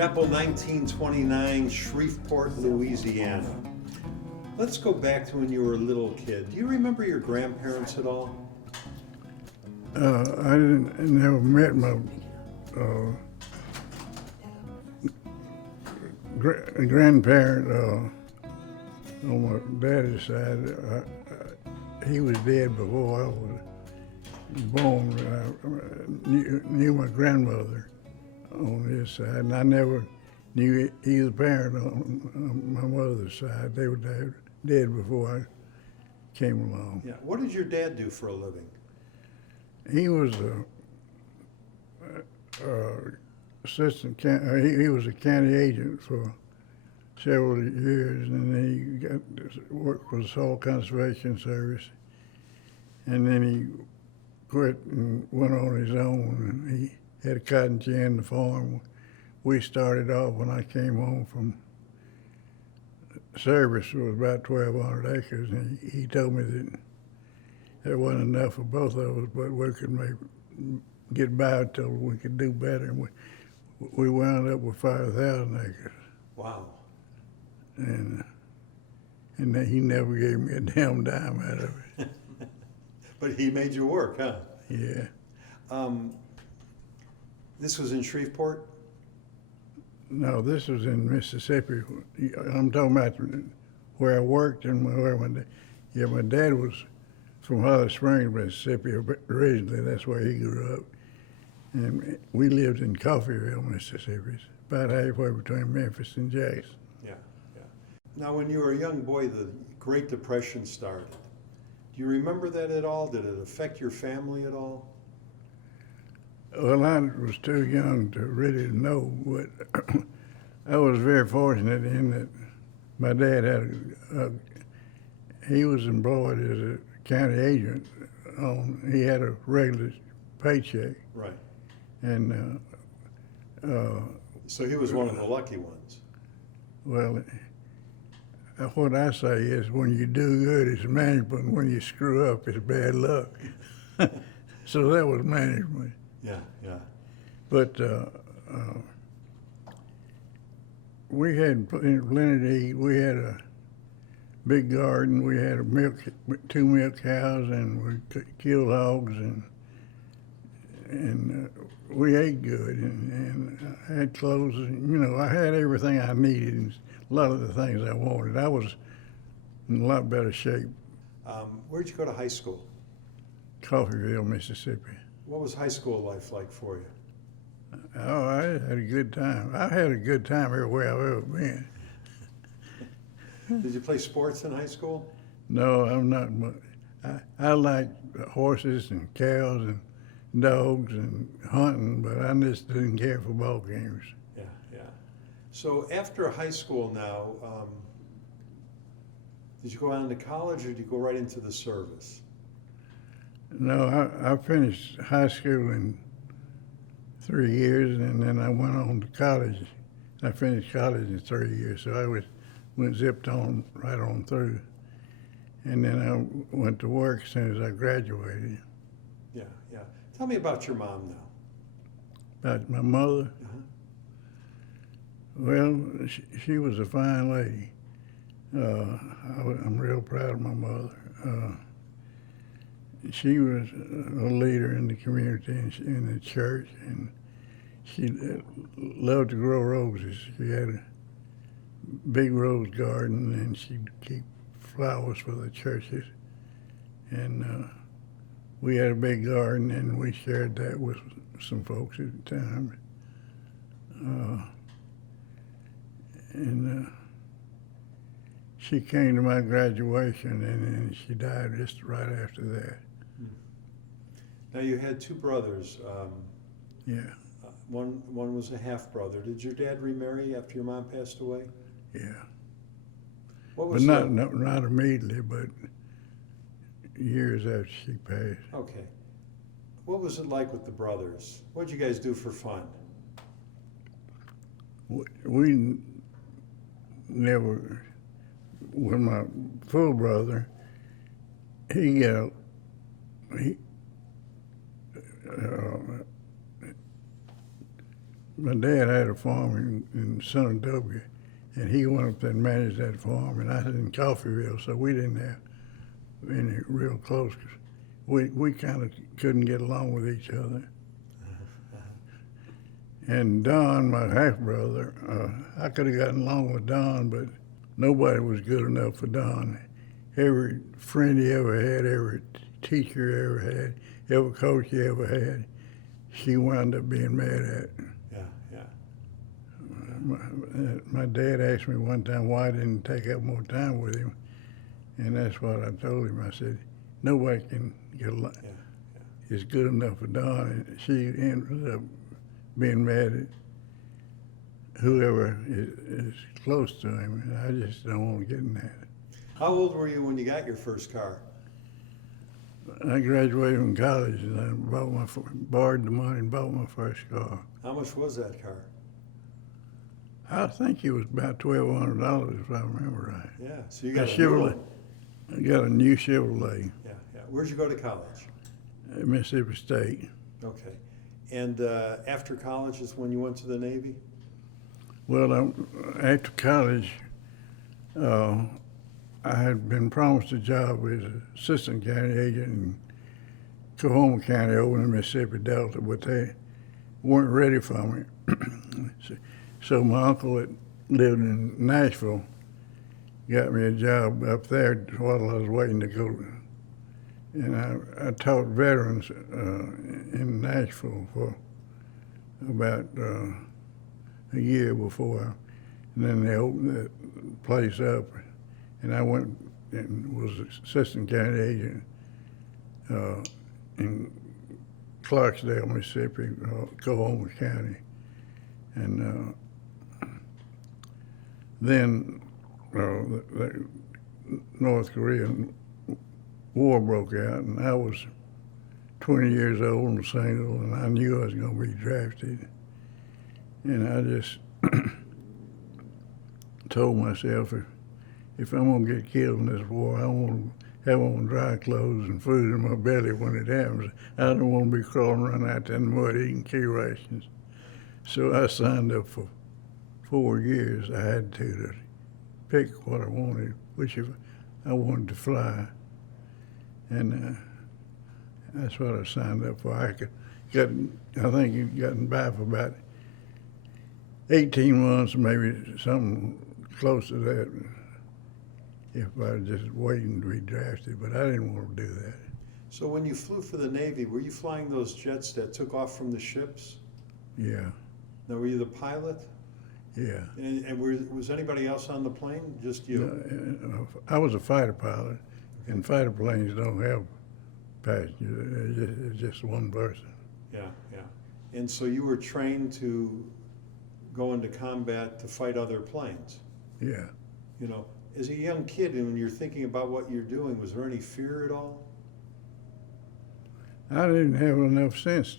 Chappell, 1929, Shreveport, Louisiana. Let's go back to when you were a little kid. Do you remember your grandparents at all? I never met my grandparent on my daddy's side. He was dead before I was born. I knew my grandmother on his side, and I never knew either parent on my mother's side. They were dead before I came along. Yeah. What did your dad do for a living? He was he was a county agent for several years, and then he got worked for the Soil Conservation Service, and then he quit and went on his own, and he had a cotton gin, the farm. We started off when I came home from service. It was about 1,200 acres, and he told me that there wasn't enough for both of us, but we could get by until we could do better. And we wound up with 5,000 acres. Wow. And then he never gave me a damn dime out of it. But he made you work, huh? Yeah. This was in Shreveport? No, this was in Mississippi. I'm talking about where I worked and where my dad was from Holly Springs, Mississippi originally. That's where he grew up. And we lived in Coffeyville, Mississippi, about halfway between Memphis and Jackson. Yeah, yeah. Now, when you were a young boy, the Great Depression started. Do you remember that at all? Did it affect your family at all? Well, I was too young to really know, but I was very fortunate in that my dad he was employed as a county agent. He had a regular paycheck. Right. And so he was one of the lucky ones. Well, what I say is when you do good, it's management. When you screw up, it's bad luck. So that was management. Yeah, yeah. But we had plenty to eat. We had a big garden. We had 2 milk cows, and we killed hogs, and we ate good, and I had clothes. And, I had everything I needed, and a lot of the things I wanted. I was in a lot better shape. Where'd you go to high school? Coffeyville, Mississippi. What was high school life like for you? Oh, I had a good time. I had a good time everywhere I've ever been. Did you play sports in high school? No, I'm not much. I like horses and cows and dogs and hunting, but I just didn't care for ball games. Yeah, yeah. So after high school now, did you go on to college or did you go right into the service? No, I finished high school in 3 years, and then I went on to college. I finished college in 3 years, so I went zipped on right on through. And then I went to work as soon as I graduated. Yeah, yeah. Tell me about your mom now. About my mother? Uh-huh. Well, she was a fine lady. I'm real proud of my mother. She was a leader in the community and in the church, and she loved to grow roses. She had a big rose garden, and she'd keep flowers for the churches. And we had a big garden, and we shared that with some folks at the time. She came to my graduation, and then she died just right after that. Now you had 2 brothers. Yeah, One was a half brother. Did your dad remarry after your mom passed away? yeah. What But was not immediately, but years after she passed. Okay. What was it like with the brothers? What'd you guys do for fun? We never, with my full brother, my dad had a farm in Shenandoah, and he went up there and managed that farm, and I was in Coffeeville, so we didn't have any real close. We kind of couldn't get along with each other. And Don, my half brother, I could have gotten along with Don, but nobody was good enough for Don. Every friend he ever had, every teacher he ever had, every coach he ever had, she wound up being mad at. Yeah. My dad asked me one time why I didn't take up more time with him, and that's what I told him. I said, nobody can get along. It's good enough for Don, and she ended up being mad at whoever is close to him, and I just don't want to get in that. How old were you when you got your first car? I graduated from college, and I borrowed the money and bought my first car. How much was that car? I think it was about $1,200 if I remember right. Yeah, so you got A a new Chevrolet. one. I got a new Chevrolet Yeah. Where'd you go to college? at Mississippi State. Okay. And after college is when you went to the Navy? Well, after college, I had been promised a job as assistant county agent in Coahoma County over in the Mississippi Delta, but they weren't ready for me. So my uncle that lived in Nashville got me a job up there while I was waiting to go. And I taught veterans in Nashville for about a year before, and then they opened that place up, and I went and was assistant county agent in Clarksdale, Mississippi, Coahoma County, and then the North Korean war broke out, and I was 20 years old and single, and I knew I was going to be drafted. And I just told myself, if I'm going to get killed in this war, I want to have on dry clothes and food in my belly when it happens. I don't want to be crawling around out there in the mud eating key rations. So I signed up for 4 years. I had to pick what I wanted, which if I wanted to fly. And that's what I signed up for. I think you'd gotten by for about 18 months, maybe something close to that, if I was just waiting to be drafted, but I didn't want to do that. So when you flew for the Navy, were you flying those jets that took off from the ships? Yeah, Now, were you the pilot? yeah. And was anybody else on the plane? Just you? I was a fighter pilot, and fighter planes don't have passengers. It's just one person. Yeah. And so you were trained to go into combat to fight other planes. Yeah. You know, as a young kid, and when you're thinking about what you're doing, was there any fear at all? I didn't have enough sense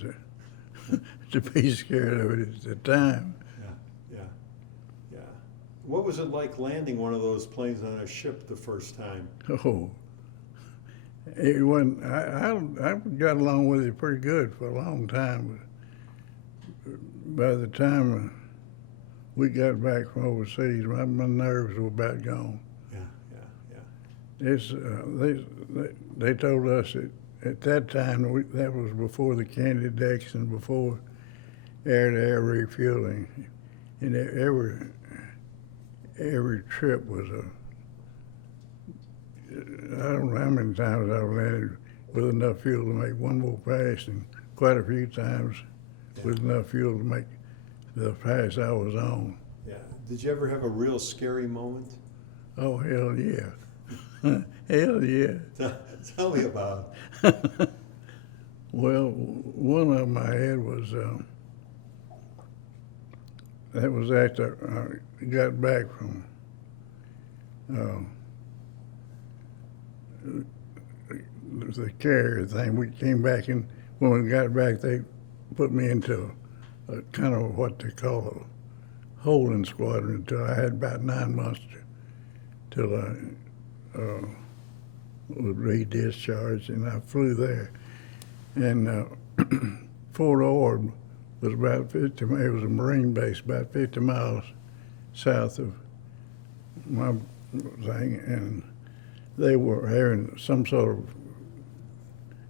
to be scared of it at the time. Yeah. What was it like landing one of those planes on a ship the first time? Oh, it wasn't. I got along with it pretty good for a long time, but by the time we got back from overseas, my nerves were about gone. Yeah. It's they told us that at that time that was before the candy decks and before air-to-air refueling, and every trip was I don't know how many times I've landed with enough fuel to make one more pass, and quite a few times with enough fuel to make the pass I was on. Yeah. Did you ever have a real scary moment? Oh, hell yeah. Hell yeah. Tell me about it. Well, one of them I had was, that was after I got back from the carrier thing. We came back, and when we got back, they put me into a kind of what they call a holding squadron until I had about 9 months till I would be discharged, and I flew there. And Fort Ord was about 50. It was a Marine base about 50 miles south of my thing, and they were having some sort of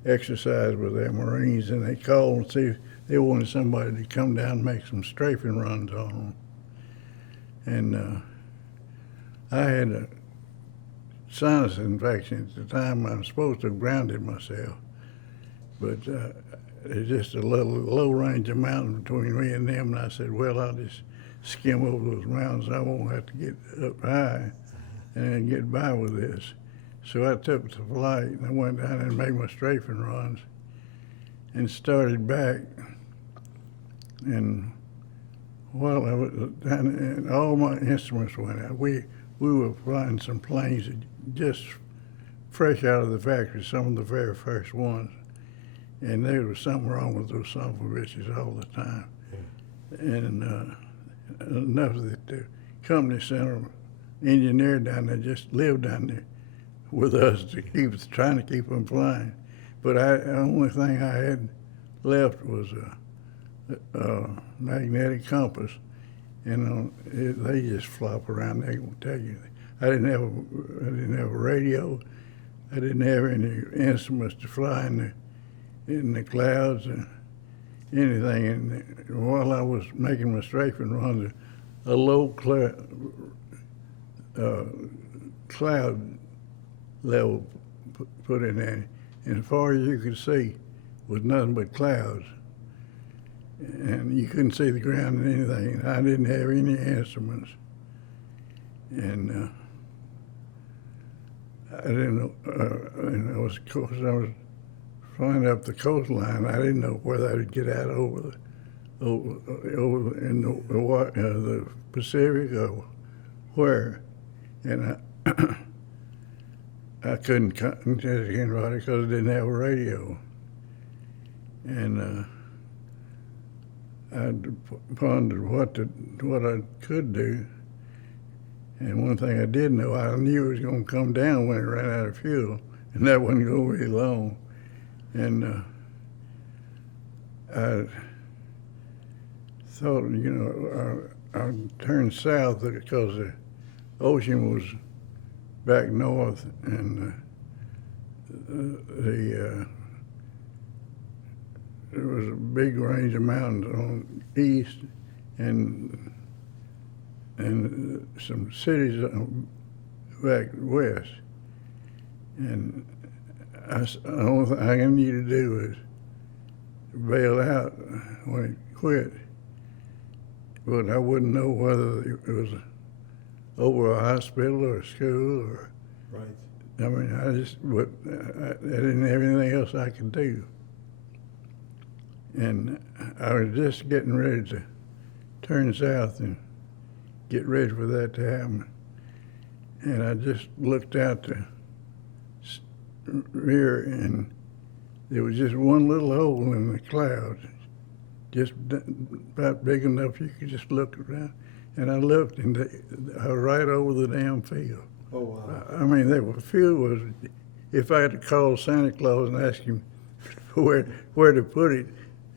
exercise with their Marines, and they called and see if they wanted somebody to come down and make some strafing runs on them. And I had a sinus infection at the time. I was supposed to have grounded myself, but it's just a little low-range mountain between me and them, and I said, well, I'll just skim over those mountains. I won't have to get up high and get by with this. So I took the flight, and I went down and made my strafing runs and started back. And while I was down, and all my instruments went out. We were flying some planes that just fresh out of the factory, some of the very first ones. And there was something wrong with those son of a bitches all the time. And enough that the company sent an engineer down there, just lived down there with us to trying to keep them flying. But the only thing I had left was a magnetic compass, and they just flop around. They won't tell you. I didn't have a radio. I didn't have any instruments to fly in the clouds or anything. And while I was making my strafing runs, a low cloud level put in there, and as far as you could see was nothing but clouds, and you couldn't see the ground or anything. I didn't have any instruments, and I didn't know. And of course, I was flying up the coastline. I didn't know whether I'd get out over in the Pacific or where, and I couldn't contact anybody because I didn't have a radio. And I pondered what I could do. And one thing I did know, I knew it was going to come down when it ran out of fuel, and that wasn't going to be long. And I thought, I'd turn south because the ocean was back north, and there was a big range of mountains on east, and some cities back west. And the only thing I needed to do was bail out when it quit. But I wouldn't know whether it was over a hospital or a school or. Right. I mean, I didn't have anything else I could do. And I was just getting ready to turn south and get ready for that to happen. And I just looked out the rear, and there was just one little hole in the clouds, just about big enough you could just look around. And I looked, and I was right over the damn field. Oh, wow. I mean, the field was, if I had to call Santa Claus and ask him where to put it,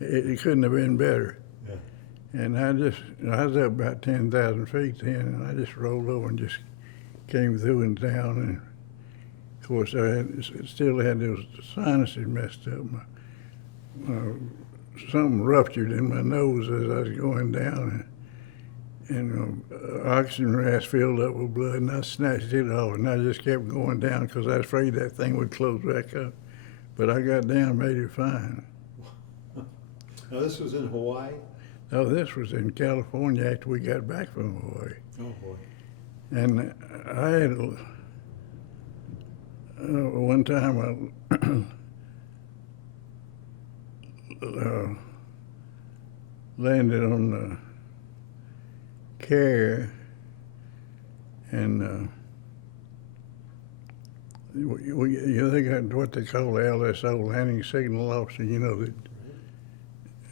it couldn't have been better. Yeah. And I was up about 10,000 feet then, and I just rolled over and just came through in town. And of course, I still had those sinuses messed up. Something ruptured in my nose as I was going down, and oxygen mask filled up with blood, and I snatched it off, and I just kept going down because I was afraid that thing would close back up. But I got down and made it fine. Now, this was in Hawaii? No, this was in California after we got back from Hawaii. Oh, boy. And I had, one time I landed on the carrier, and they got what they call the LSO, landing signal officer,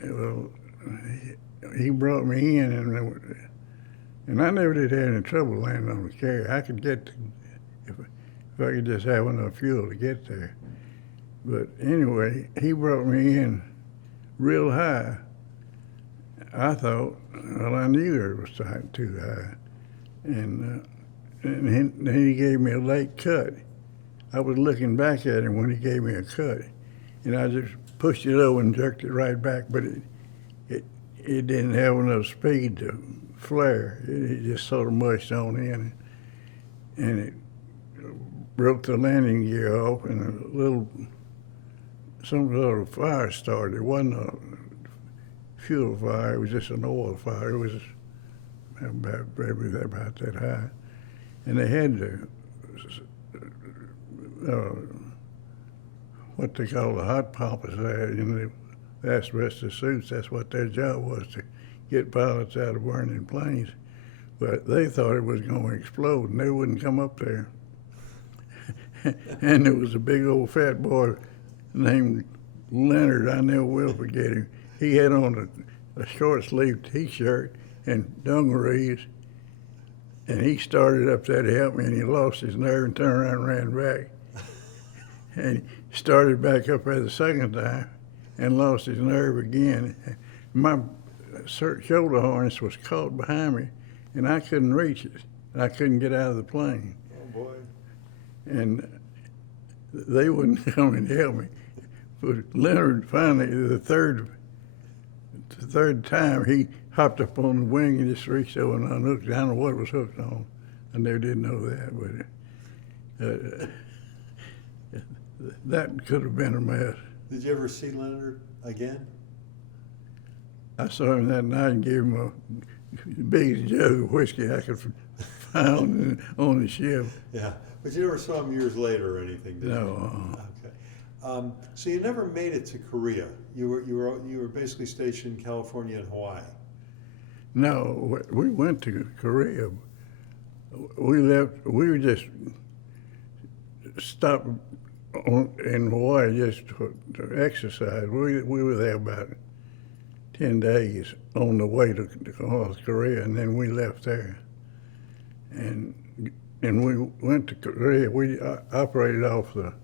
well, he brought me in, and I never did have any trouble landing on the carrier. I could get to, if I could just have enough fuel to get there. But anyway, he brought me in real high, I thought, well, I knew it was too high, and then he gave me a late cut. I was looking back at him when he gave me a cut, and I just pushed it over and jerked it right back, but it didn't have enough speed to flare. It just sort of mushed on in, and it broke the landing gear off, and some sort of fire started. It wasn't a fuel fire, it was just an oil fire. It was about that high. And they had to, what they call the hot poppers there, the asbestos suits, that's what their job was, to get pilots out of burning planes. But they thought it was going to explode, and they wouldn't come up there. And there was a big old fat boy named Leonard, I never will forget him. He had on a short-sleeved T-shirt and dungarees, and he started up there to help me, and he lost his nerve and turned around and ran back. And he started back up there the second time and lost his nerve again. My shoulder harness was caught behind me, and I couldn't reach it. I couldn't get out of the plane. Oh, boy. And they wouldn't come and help me. But Leonard finally, the third time, he hopped up on the wing and just reached over and unhooked it. I don't know what it was hooked on. I never did know that, but that could have been a mess. Did you ever see Leonard again? I saw him that night and gave him the biggest jug of whiskey I could find on the ship. Yeah, but you never saw him years later or anything, did you? No. Okay. So you never made it to Korea. You were basically stationed in California and Hawaii. No, we went to Korea. We left. We were just stopped in Hawaii just to exercise. We were there about 10 days on the way to North Korea, and then we left there. And we went to Korea. We operated off the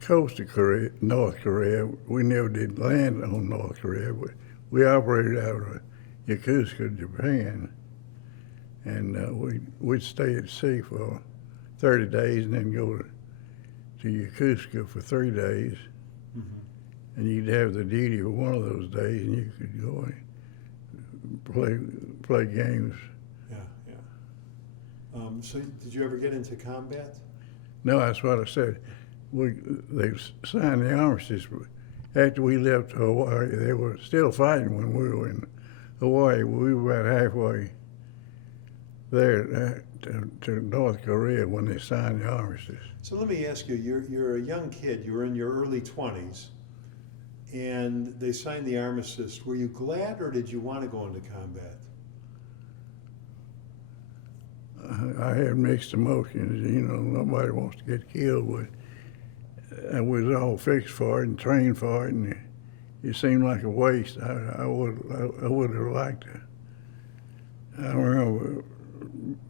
coast of Korea, North Korea. We never did land on North Korea, but we operated out of Yokosuka, Japan. And we'd stay at sea for 30 days and then go to Yokosuka for 3 days. Mm-hmm. And you'd have the duty of one of those days, and you could go and play games. Yeah, yeah. So did you ever get into combat? No, that's what I said. They signed the armistice. After we left Hawaii, they were still fighting when we were in Hawaii. We were about halfway there to North Korea when they signed the armistice. So let me ask you, you're a young kid, you were in your early 20s, and they signed the armistice. Were you glad, or did you want to go into combat? I had mixed emotions. You know, nobody wants to get killed, but I was all fixed for it and trained for it, and it seemed like a waste. I would have liked to. I remember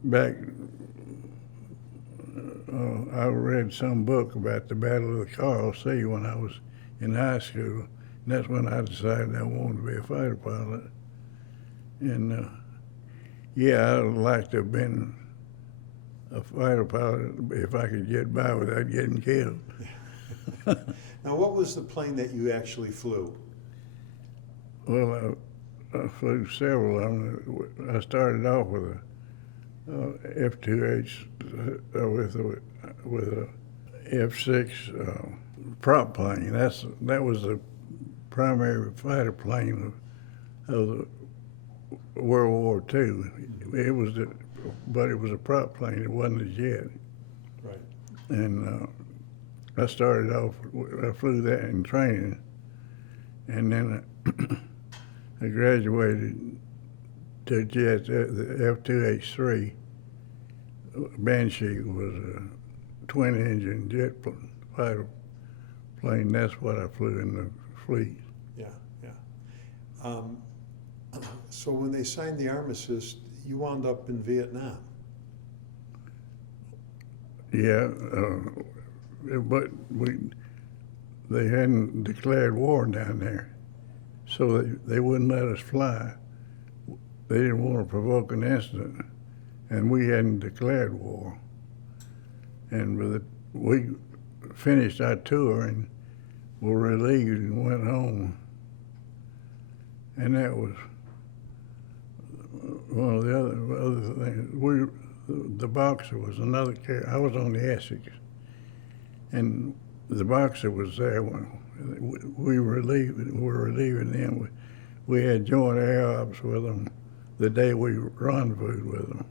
back, I read some book about the Battle of the Coral Sea when I was in high school, and that's when I decided I wanted to be a fighter pilot. And yeah, I'd like to have been a fighter pilot if I could get by without getting killed. Now, what was the plane that you actually flew? Well, I flew several of them. I started off with a F-2H with a F-6 prop plane. That was the primary fighter plane of the World War II. But it was a prop plane. It wasn't a jet. Right. And I started off. I flew that in training, and then I graduated to jet. The F-2H-3 Banshee was a twin-engine jet fighter plane. That's what I flew in the fleet. Yeah, yeah. So when they signed the armistice, you wound up in Vietnam. Yeah, but they hadn't declared war down there. so they wouldn't let us fly. They didn't want to provoke an incident, and we hadn't declared war. And we finished our tour and were relieved and went home. And that was one of the other things. The Boxer was another character. I was on the Essex, and the Boxer was there when we were relieving them. We had joint air ops with them the day we rendezvoused with them.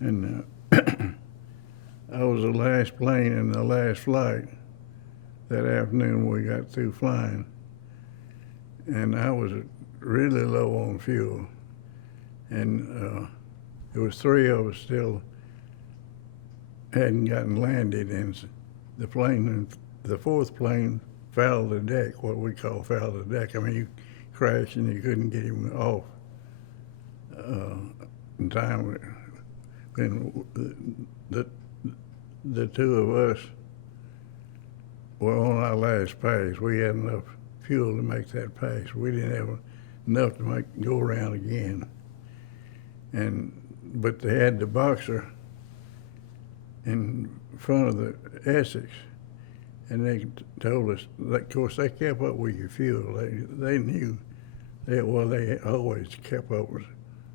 And I was the last plane in the last flight that afternoon we got through flying. And I was really low on fuel. And there was three of us still hadn't gotten landed, and the fourth plane fouled the deck, what we call fouled the deck. I mean, you crashed and you couldn't get him off in time. And the two of us were on our last pass. We had enough fuel to make that pass. We didn't have enough to go around again. But they had the Boxer in front of the Essex, and they told us, of course, they kept up with your fuel. They knew, they always kept up with it,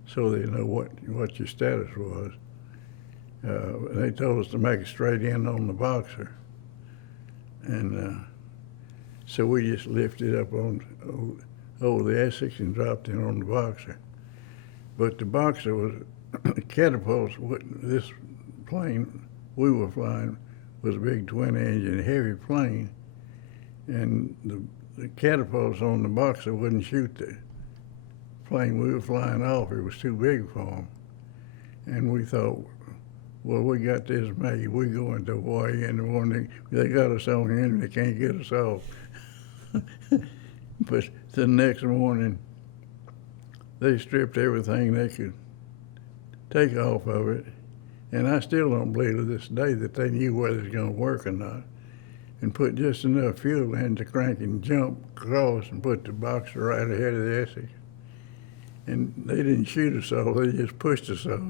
so they know what your status was. They told us to make it straight in on the Boxer, and so we just lifted up over the Essex and dropped in on the Boxer. But the Boxer was catapults. This plane we were flying was a big twin-engine heavy plane, and the catapults on the Boxer wouldn't shoot the plane we were flying off. It was too big for them. And we thought, well, we got this made. We go into Hawaii in the morning. They got us on here and they can't get us off. But the next morning, they stripped everything they could take off of it. And I still don't believe to this day that they knew whether it was going to work or not, and put just enough fuel in to crank and jump across and put the Boxer right ahead of the Essex. And they didn't shoot us off, they just pushed us off.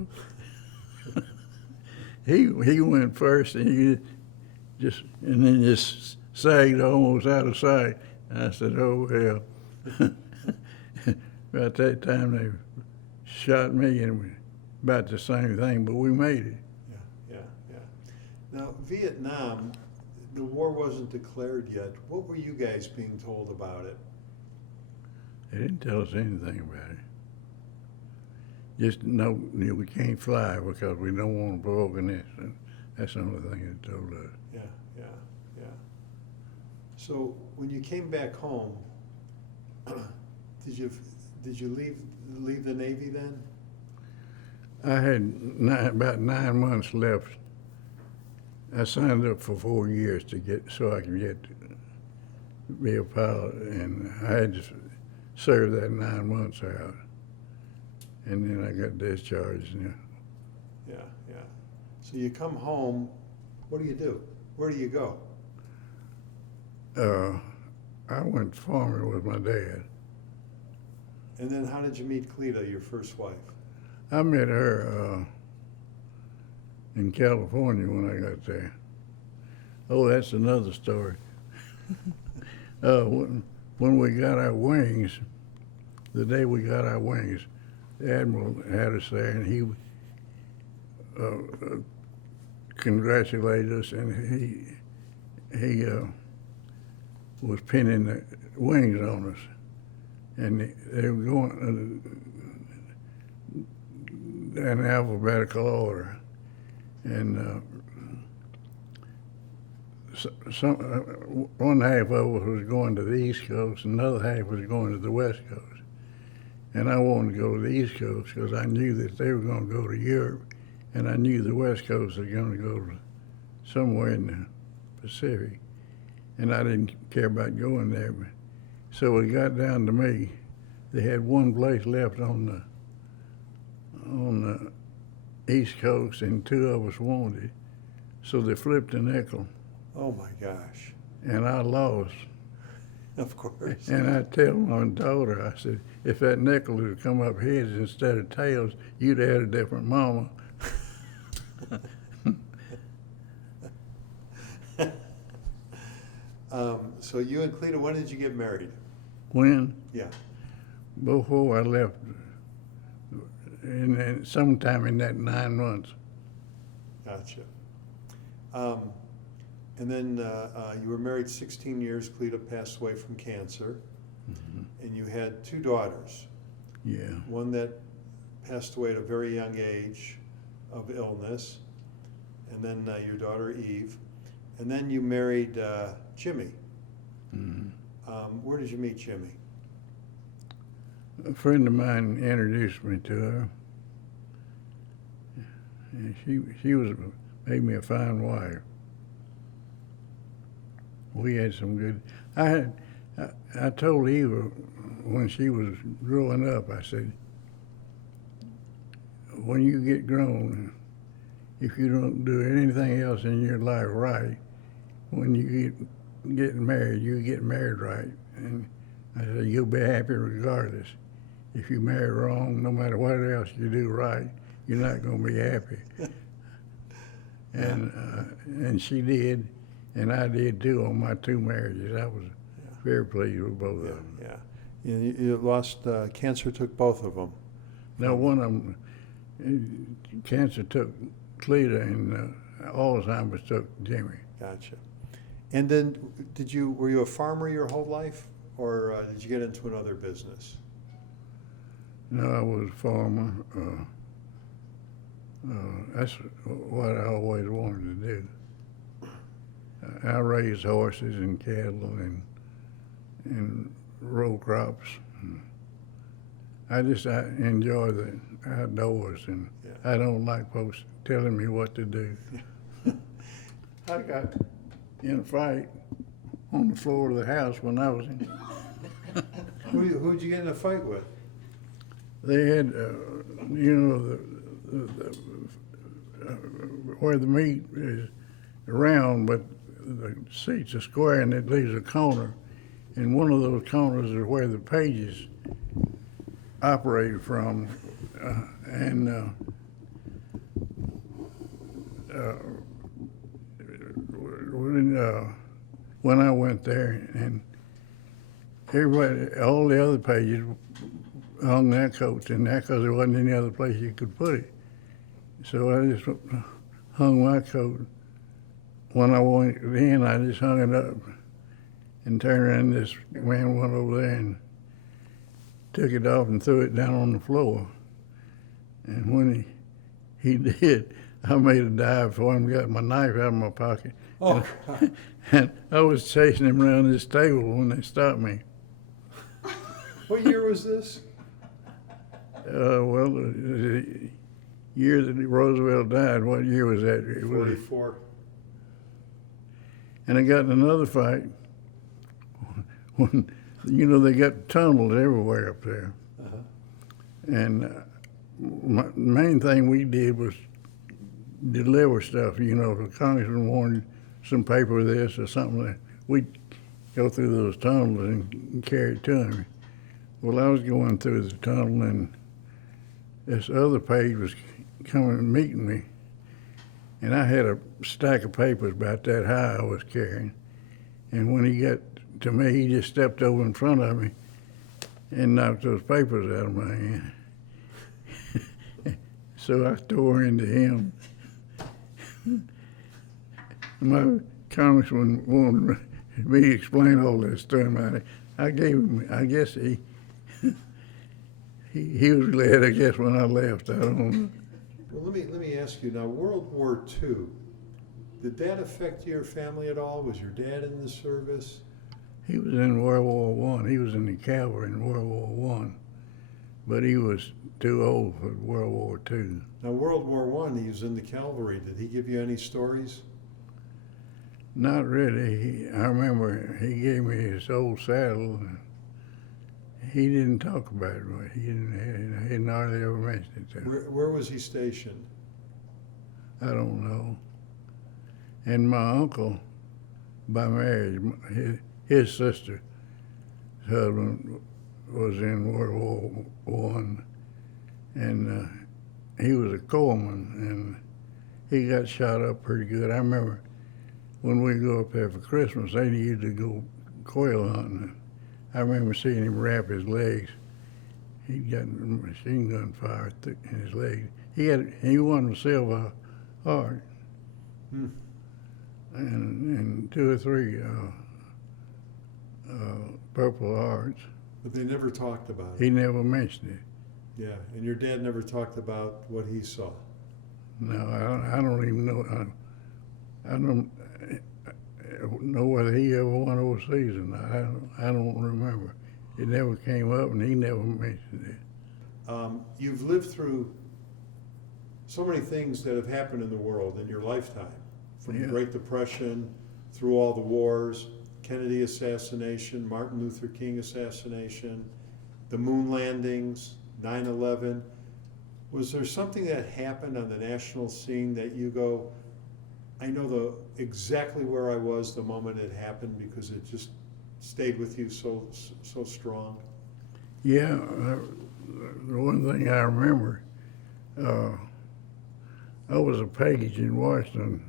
He went first, and then just sagged almost out of sight. And I said, oh, well. About that time, they shot me, and it was about the same thing, but we made it. Yeah. Now, Vietnam, the war wasn't declared yet. What were you guys being told about it? They didn't tell us anything about it. Just know we can't fly because we don't want to provoke an incident. That's the only thing they told us. Yeah. So when you came back home, did you leave the Navy then? I had about 9 months left. I signed up for 4 years so I could be a pilot, and I had to serve that 9 months out. And then I got discharged. Yeah. So you come home, what do you do? Where do you go? I went farming with my dad. And then how did you meet Cleta, your first wife? I met her in California when I got there. Oh, that's another story. When we got our wings, the day we got our wings, the Admiral had us there, and he congratulated us, and he was pinning the wings on us, and they were going in alphabetical order, and one half of us was going to the East Coast, and another half was going to the West Coast. And I wanted to go to the East Coast because I knew that they were going to go to Europe, and I knew the West Coast was going to go to somewhere in the Pacific, and I didn't care about going there. So it got down to me. They had one place left on the East Coast, and two of us wanted, so they flipped a nickel. Oh my gosh. And I lost. Of course. And I tell my daughter, I said, if that nickel had come up heads instead of tails, you'd have had a different mama. So you and Cleta, when did you get married? When? Yeah. Before I left, and sometime in that 9 months. Gotcha. And then you were married 16 years. Cleta passed away from cancer. And you had 2 daughters. Yeah. One that passed away at a very young age of illness. And then your daughter Eve. And then you married Jimmy. Where did you meet Jimmy? A friend of mine introduced me to her. And she made me a fine wife. We had some good. I told Eva when she was growing up, I said, when you get grown, if you don't do anything else in your life right, when you get married, you get married right. And I said, you'll be happy regardless. If you marry wrong, no matter what else you do right, you're not going to be happy. And she did, and I did too on my 2 marriages. I was very pleased with both of them. Yeah. You lost, cancer took both of them. Now, one of them, cancer took Cleta, and Alzheimer's took Jimmy. Gotcha. And then were you a farmer your whole life, or did you get into another business? No, I was a farmer. That's what I always wanted to do. I raised horses and cattle and row crops. I enjoy the outdoors, and I don't like folks telling me what to do. I got in a fight on the floor of the house when I was in. Who'd you get in a fight with? They had, where the meat is round, but the seats are square, and it leaves a corner. And one of those corners is where the pages operated from. When I went there, and everybody, all the other pages hung their coats in there because there wasn't any other place you could put it. So I just hung my coat. When I went in, I just hung it up and turned around, and this man went over there and took it off and threw it down on the floor. And when he did, I made a dive for him, got my knife out of my pocket. Oh, And I was chasing him around this table when they stopped me. what year was this? Well, the year that Roosevelt died, what year was that? It was, 44. and I got in another fight when, they got tunnels everywhere up there. And the main thing we did was deliver stuff. If the congressman wanted some paper with this or something, we'd go through those tunnels and carry it to him. Well, I was going through the tunnel, and this other page was coming and meeting me, and I had a stack of papers about that high I was carrying. And when he got to me, he just stepped over in front of me and knocked those papers out of my hand. So I tore into him. My congressman wanted me to explain all this to him. I gave him, I guess he was glad, I guess, when I left. I don't know. Well, let me ask you now. World War II, did that affect your family at all? Was your dad in the service? He was in World War I. He was in the cavalry in World War I, but he was too old for World War II. Now, World War I, he was in the cavalry. Did he give you any stories? Not really. I remember he gave me his old saddle. He didn't talk about it much. He hadn't hardly ever mentioned it to me. Where was he stationed? I don't know. And my uncle, by marriage, his sister His husband was in World War One, and he was a corpsman, and he got shot up pretty good. I remember when we go up there for Christmas, they used to go quail hunting. I remember seeing him wrap his legs. He'd gotten machine gun fire in his leg. He won the Silver Heart, and 2 or 3 Purple Hearts. But they never talked about it. He never mentioned it. Yeah, and your dad never talked about what he saw. No, I don't even know. I don't know whether he ever won overseas or not. I don't remember. It never came up, and he never mentioned it. You've lived through so many things that have happened in the world in your lifetime, from the Great Depression, through all the wars, Kennedy assassination, Martin Luther King assassination, the moon landings, 9/11. Was there something that happened on the national scene that you go, I know exactly where I was the moment it happened because it just stayed with you so strong? Yeah, the one thing I remember, I was a page in Washington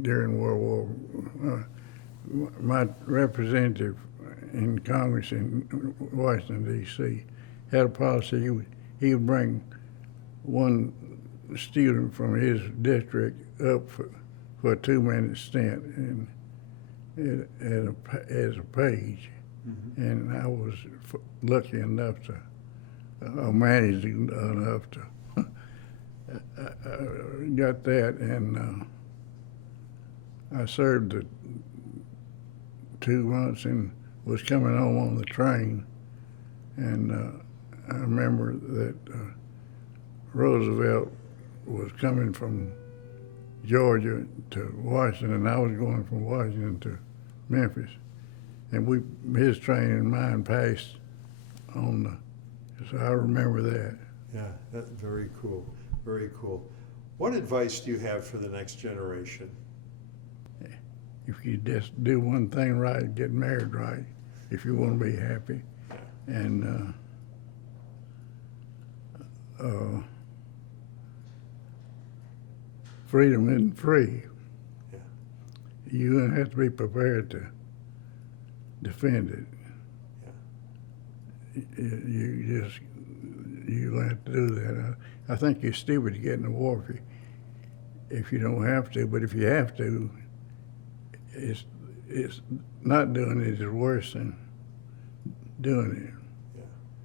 during World War. My representative in Congress in Washington, D.C., had a policy. He would bring one student from his district up for a 2-minute stint as a page. Mm-hmm. And I was lucky enough to, or managed enough to, got that, and I served the 2 months and was coming home on the train, and I remember that Roosevelt was coming from Georgia to Washington, and I was going from Washington to Memphis, and his train and mine passed so I remember that. Yeah, that's very cool, very cool. What advice do you have for the next generation? If you just do one thing right, get married right, if you want to be happy, and freedom isn't free. Yeah. You have to be prepared to defend it. Yeah. You have to do that. I think you're stupid to get in the war if you don't have to. But if you have to, it's not doing it is worse than doing it.